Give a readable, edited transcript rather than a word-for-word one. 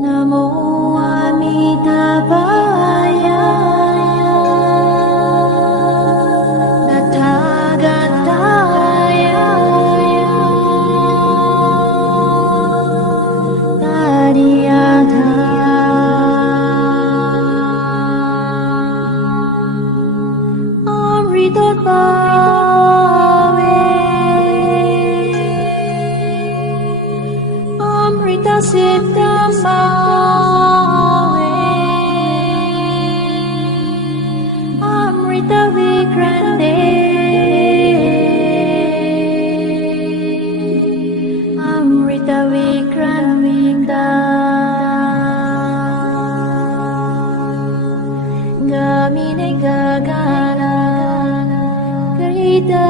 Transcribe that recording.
Namo Amitabhaya Tathagataya Tadiyatha Amrita Siddham Bhave Amrita Vikrande Amrita Vikramita Gamine Gagana Garita